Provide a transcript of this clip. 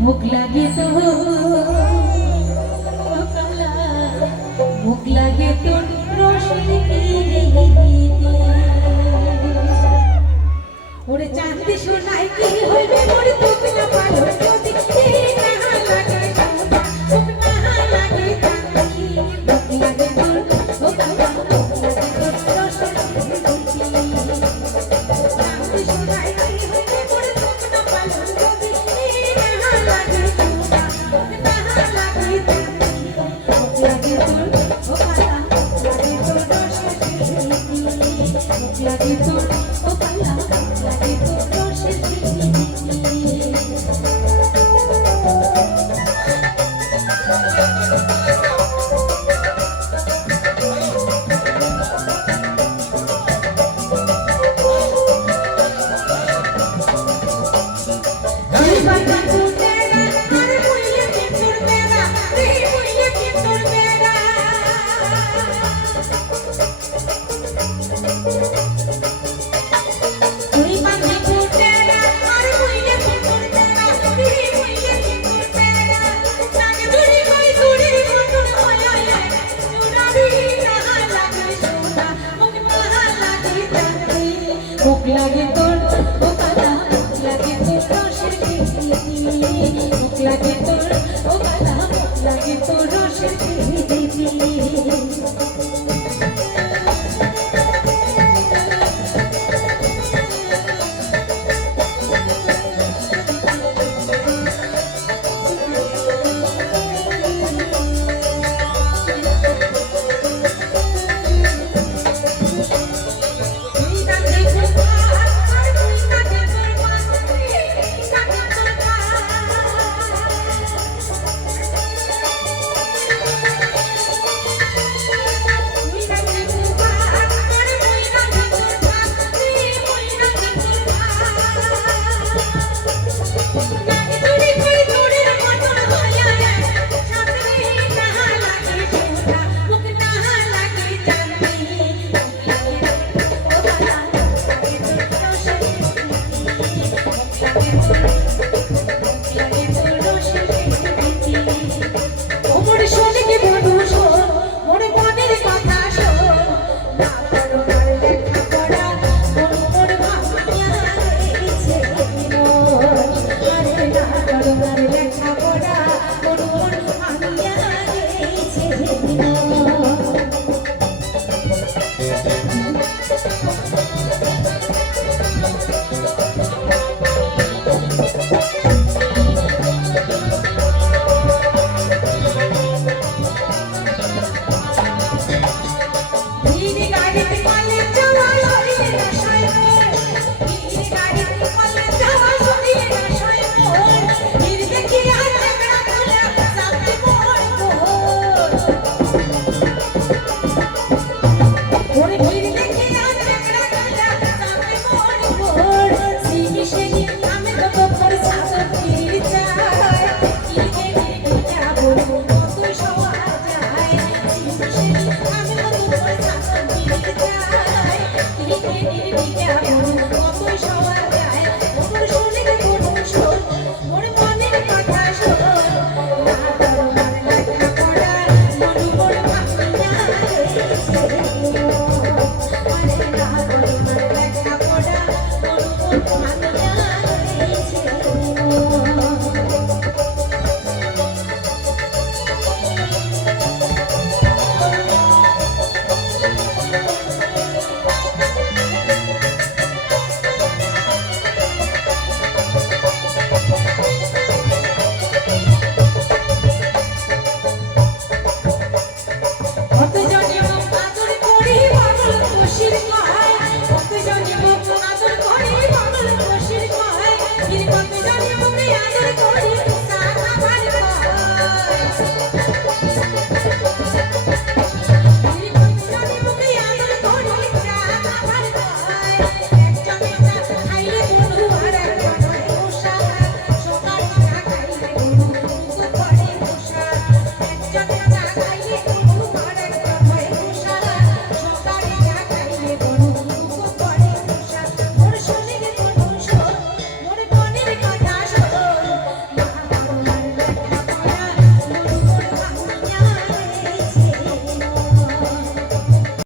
মুখ লাগে তো মুখ লাগে তোর ওরে চাঁদে সোনাই কি হইবে মোর তোকে না পালো যদি না লাগে মুখ না লাগে চাঁদি মুখ লাগে তোর ও কালা মুখ লাগে তোর চাঁদে সোনাই কি হইবে মোর তোকে না পালো যদি না লাগে মুখ না লাগে চাঁদি মুখ লাগে তোর ও কালা মুখ লাগে তোর মুখ লাগে তোর ও কালা লাগে তোর মুখ লাগে তোর ও কালা মুখ লাগে তোর রসের মুখ লাগে তোর ও কালা মুখ লাগে তোর রসের What